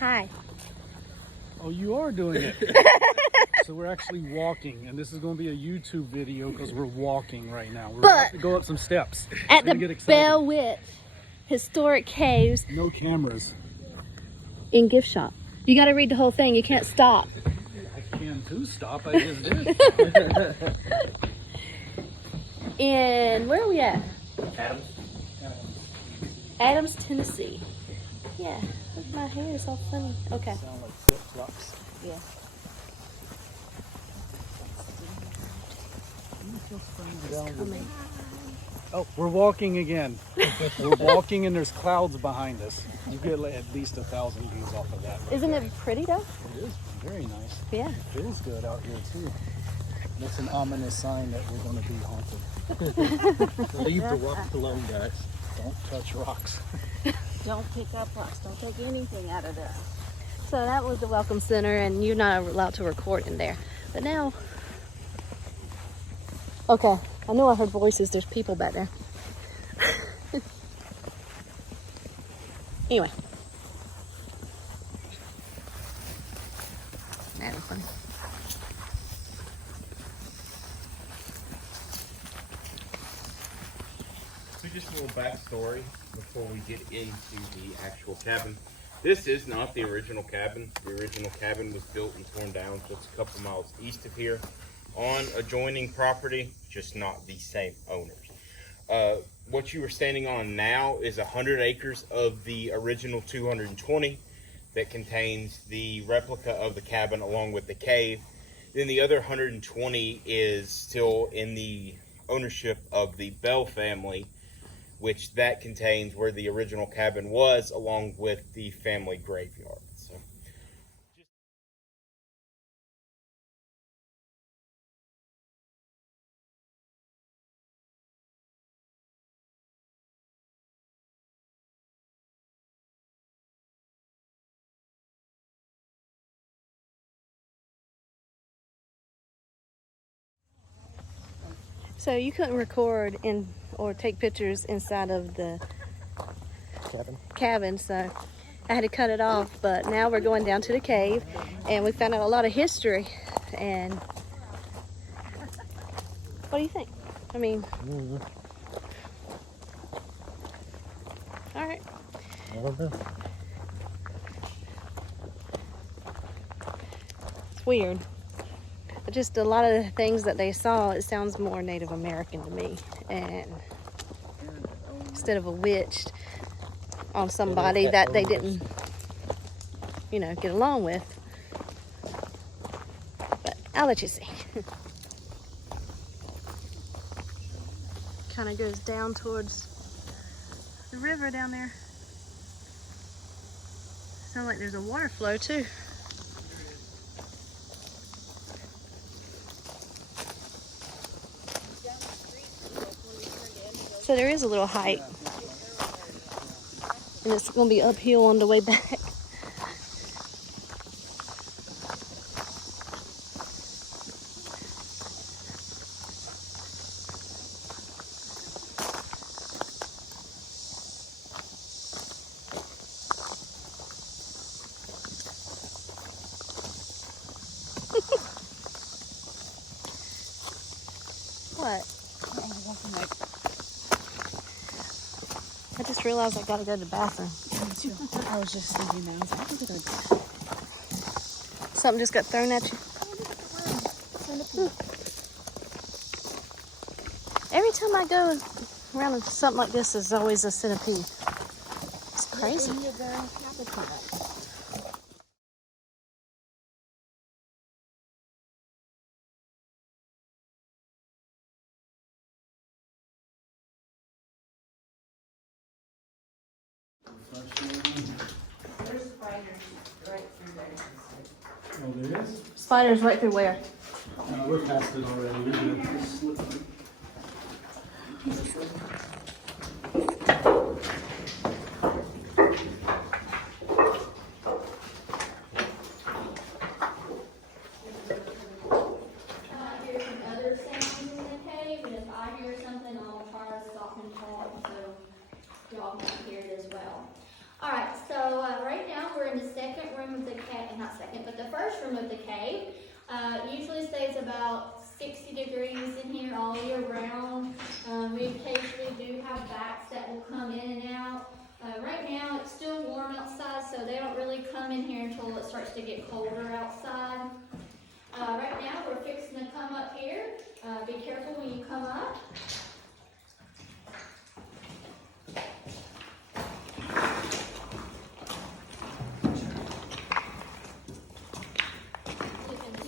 Hi. Oh, you are doing it. So we're actually walking, and this is going to be a YouTube video because we're walking right now. We're about to go up some steps. At the Bell Witch Historic Caves. No cameras. In gift shop. You got to read the whole thing. You can't stop. I can too stop. I just did. And where are we at? Adams. Adams, Tennessee. Yeah. Look, my hair is all funny. Okay. Sound like flip-flops. Yeah. Coming. Oh, we're walking again. We're walking and there's clouds behind us. You get at least 1,000 views off of that. Isn't it pretty though? It is very nice. Yeah. It feels good out here too. That's an ominous sign that we're going to be haunted. Leave the rocks alone, guys. Don't touch rocks. Don't pick up rocks. Don't take anything out of there. So that was the Welcome Center, and you're not allowed to record in there. But now, okay, I know I heard voices. There's people back there. Anyway. That was funny. So just a little backstory before we get into the actual cabin. This is not the original cabin. The original cabin was built and torn down just a couple miles east of here on adjoining property, just not the same owners. What you are standing on now is 100 acres of the original 220 that contains the replica of the cabin along with the cave. Then the other 120 is still in the ownership of the Bell family, which that contains where the original cabin was, along with the family graveyard. So, So you couldn't record in or take pictures inside of the cabin, so I had to cut it off. But now we're going down to the cave, and we found out a lot of history. And what do you think? I mean, all right. I don't know. It's weird. But just a lot of the things that they saw, it sounds more Native American to me. And instead of a witch on somebody that they didn't, get along with. But I'll let you see. Kind of goes down towards the river down there. Sounds like there's a water flow too. So there is a little height, and it's going to be uphill on the way back. What? I just realized I gotta go to the bathroom. I was just thinking that. I was like, I think it's Something just got thrown at you. Every time I go around something like this, there's always a centipede. It's crazy. There's spiders right through there. Oh, there is? Spiders right through where? We're past it already. We're good. Alright, so right now we're in the second room of the cave, not second, but the first room of the cave. Usually stays about 60 degrees in here all year round. We occasionally do have bats that will come in and out. Right now it's still warm outside, so they don't really come in here until it starts to get colder outside. Right now we're fixing to come up here. Be careful when you come up.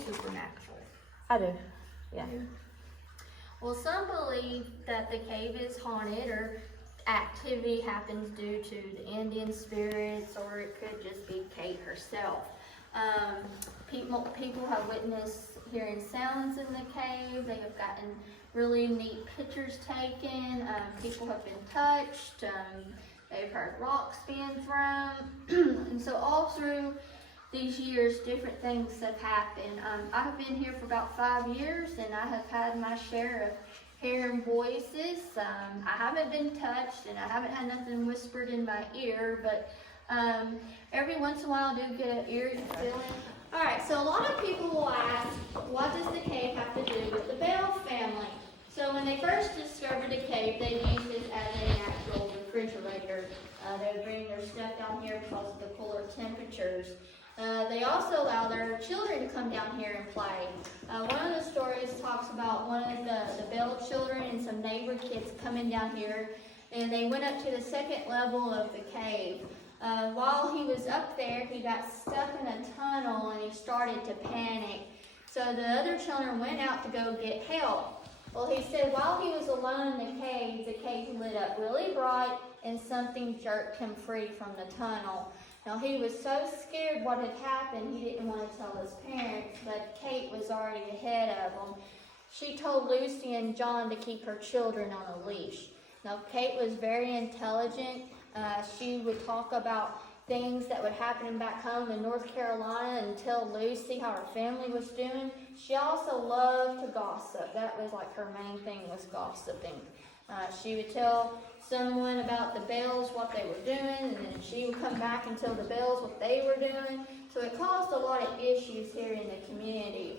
Supernatural. I do. Yeah. Well, some believe that the cave is haunted or activity happens due to the Indian spirits, or it could just be Kate herself. People have witnessed hearing sounds in the cave. They have gotten really neat pictures taken. People have been touched. They've heard rocks being thrown. And so all through these years, different things have happened. I have been here for about 5 years, and I have had my share of hearing voices. I haven't been touched, and I haven't had nothing whispered in my ear, but every once in a while I do get an eerie feeling. Alright, so a lot of people will ask, what does the cave have to do with the Bell family? So when they first discovered the cave, they used it as a natural refrigerator. They would bring their stuff down here because of the cooler temperatures. They also allow their children to come down here and play. One of the stories talks about one of the Bell children and some neighbor kids coming down here, and they went up to the second level of the cave. While he was up there, he got stuck in a tunnel and he started to panic. So the other children went out to go get help. Well, he said while he was alone in the cave lit up really bright and something jerked him free from the tunnel. Now, he was so scared what had happened, he didn't want to tell his parents, but Kate was already ahead of them. She told Lucy and John to keep her children on a leash. Now, Kate was very intelligent. She would talk about things that would happen back home in North Carolina and tell Lucy how her family was doing. She also loved to gossip. That was like her main thing, was gossiping. She would tell someone about the Bells, what they were doing, and then she would come back and tell the Bells what they were doing. So it caused a lot of issues here in the community.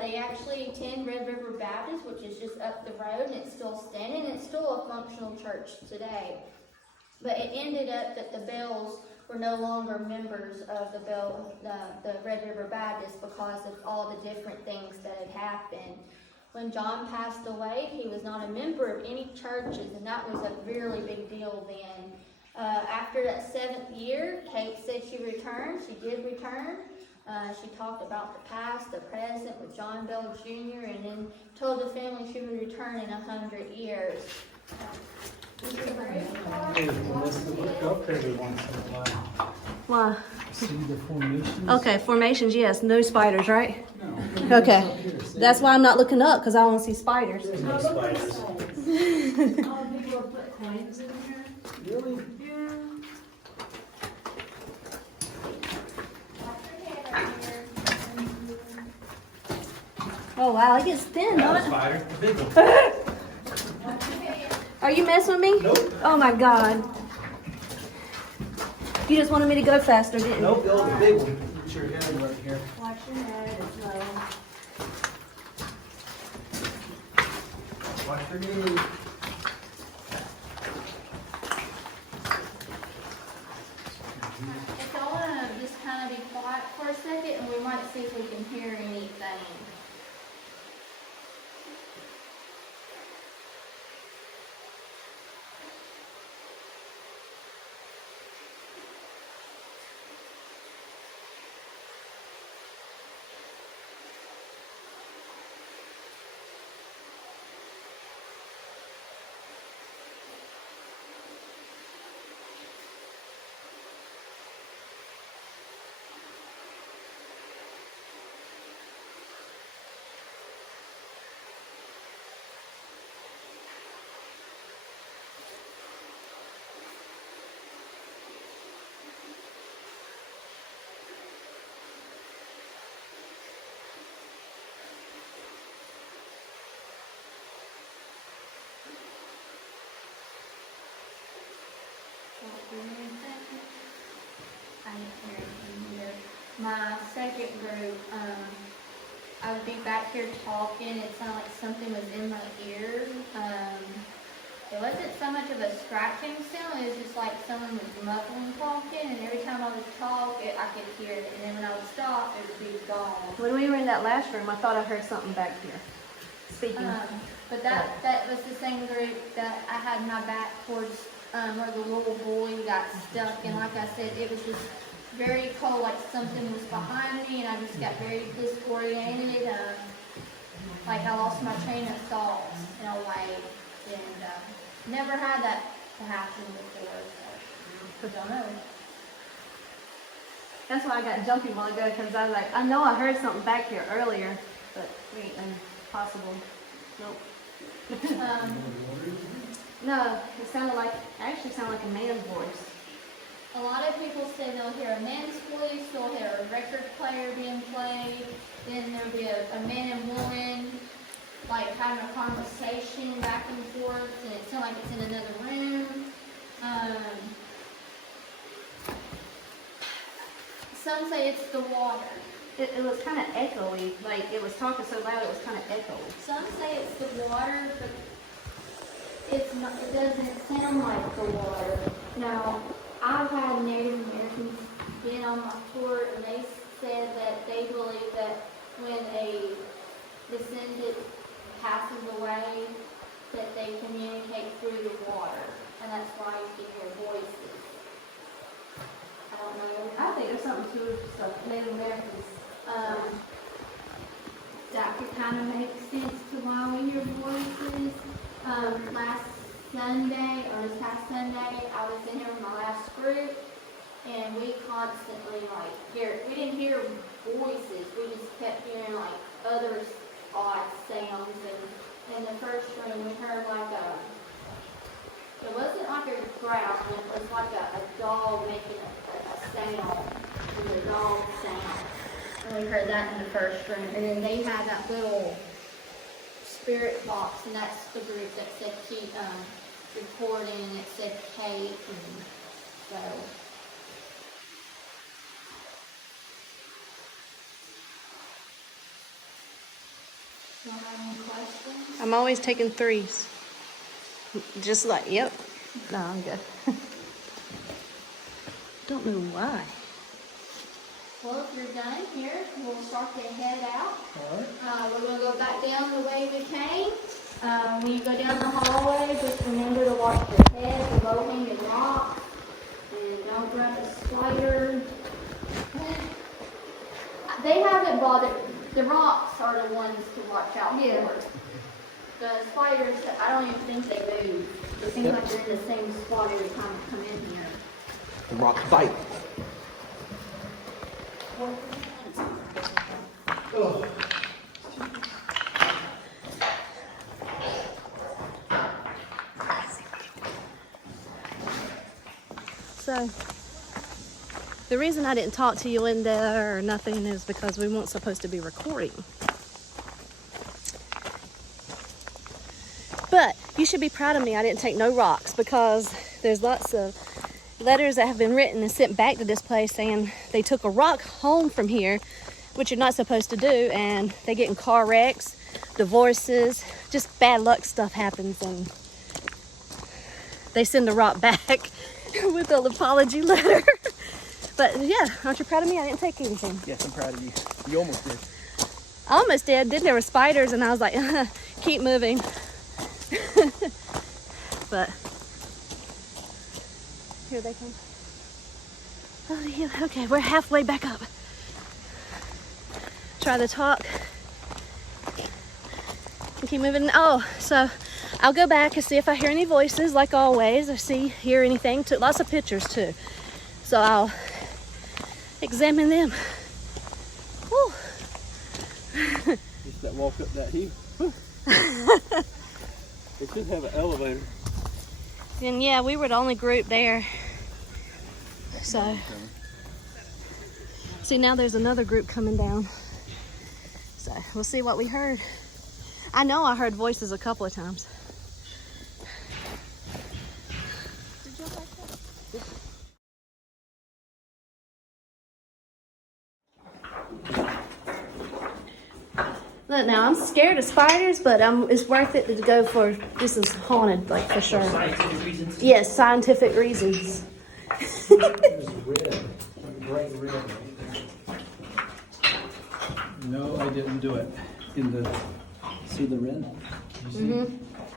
They actually attend Red River Baptist, which is just up the road, and it's still standing. It's still a functional church today. But it ended up that the Bells were no longer members of the Red River Baptist because of all the different things that had happened. When John passed away, he was not a member of any churches, and that was a really big deal then. After that 7th year, Kate said she returned. She did return. She talked about the past, the present with John Bell Jr., and then told the family she would return in 100 years. Why? See the formations? Okay, formations, yes. No spiders, right? No. Okay. That's why I'm not looking up, because I want to see spiders. There's no spiders. All the people put coins in here. Really? Yeah. Oh, wow. It gets thin, That was don't it? spider. The big one. Are you messing with me? Nope. Oh, my God. You just wanted me to go faster, didn't you? Nope, the big one. Put your head right here. Watch your head, it's low. Watch your knee. If y'all want to just kind of be quiet for a second, and we might see if we can hear anything. Give me a second. I didn't hear anything either. My second group, I would be back here talking. It sounded like something was in my ear. It wasn't so much of a scratching sound. It was just like someone was muffling talking, and every time I would talk, I could hear it. And then when I would stop, it would be gone. When we were in that last room, I thought I heard something back here. Speaking. But that was the same group that I had my back towards where the little boy got stuck. And like I said, it was just very cold, like something was behind me, and I just got very disoriented. Like I lost my train of thought in a way. And never had that happen before. So, don't know. That's why I got jumpy a while ago, because I was like, I know I heard something back here earlier, but wait, impossible. Nope. No, it actually sounded like a man's voice. A lot of people say they'll hear a man's voice, they'll hear a record player being played, then there'll be a man and woman like having a conversation back and forth, and it sounds like it's in another room. Some say it's the water. It was kind of echoey, like it was talking so loud it was kind of echoey. Some say it's the water, but it's not, it doesn't sound like the water. Now, I've had Native Americans get on my tour, and they said that they believe that when a descendant passes away, that they communicate through the water, and that's why you can hear voices. I don't know. I think there's something to Native Americans. That could kind of make sense to why we hear voices. Last Sunday, or this past Sunday, I was in here with my last group, and we constantly we didn't hear voices, we just kept hearing like other odd sounds. And in the first room, we heard it wasn't like a growl, it was like a dog making a sound, and the dog sound. And we heard that in the first room. And then they had that little spirit box, and that's the group that said keep recording, and it said Kate, and so. Do you have any questions? I'm always taking threes. Just like, yep. No, I'm good. Don't know why. Well, if you're done here, we'll start to head out. All right. We're going to go back down the way we came. When you go down the hallway, just remember to watch your head, the low-hanging rocks, and don't grab a spider. They haven't bothered. The rocks are the ones to watch out for. The spiders, I don't even think they move. It seems like they're in the same spot every time we come in here. The rock bite. Oh. So, the reason I didn't talk to you in there or nothing is because we weren't supposed to be recording. But you should be proud of me. I didn't take no rocks, because there's lots of letters that have been written and sent back to this place saying they took a rock home from here, which you're not supposed to do, and they get in car wrecks, divorces, just bad luck stuff happens, and they send the rock back with an apology letter. But yeah, aren't you proud of me? I didn't take anything. Yes, I'm proud of you. You almost did. I almost did. Then there were spiders, and I was like, keep moving. But here they come. Oh yeah, okay, we're halfway back up. Try to talk and keep moving. Oh, so I'll go back and see if I hear any voices, like always, or hear anything. Took lots of pictures too, so I'll examine them. Whew. Just that walk up that hill. It should have an elevator. And yeah, we were the only group there. So, see, now there's another group coming down. So we'll see what we heard. I know I heard voices a couple of times. it now. I'm scared of spiders, but it's worth it to go for this is haunted, like for sure. Scientific reasons. Yes, scientific reasons. It's red, bright red. Right there. No, I didn't do it. See the red? You see?